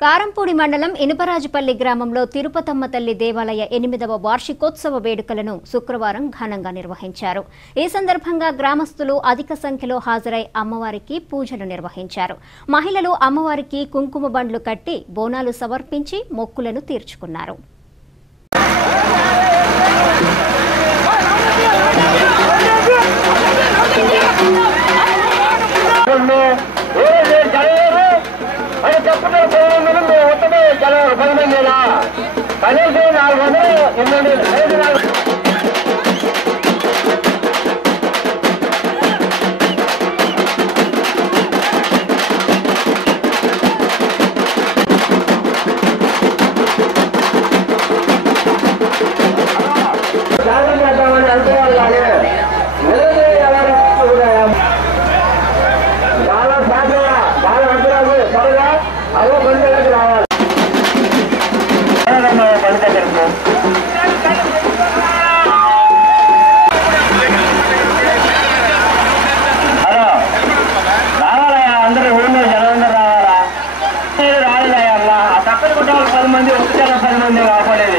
కారంపూడి మండలం ఇనుపరాజుపల్లి గ్రామంలో తిరుపతమ్మ తల్లి దేవాలయ ఎనిమిదవ వార్షికోత్సవ వేడుకలను శుక్రవారం ఘనంగా నిర్వహించారు. ఈ సందర్భంగా గ్రామస్తులు అధిక సంఖ్యలో హాజరై అమ్మవారికి పూజలు నిర్వహించారు. మహిళలు అమ్మవారికి కుంకుమ బండ్లు కట్టి బోనాలు సమర్పించి మొక్కులను తీర్చుకున్నారు. ரெண்டே நாள் வந்து என்னுடைய ரெண்டு நாள் పది మంది ఒకటే పది మంది కాపాడేది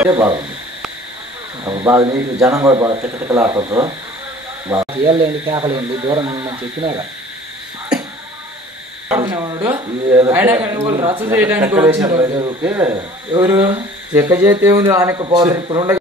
అంటే బాగుంది. బాగా నీట్ జనం కూడా బాగా టికటికలాడుతుంటారు బాగా ఏళ్ళేంటి కేకలేండి దూరం ఉందని. దగ్గరికి ఎవరు చెక్క చేతి ఉంది ఆనకపోతారు ఇప్పుడు ఉండ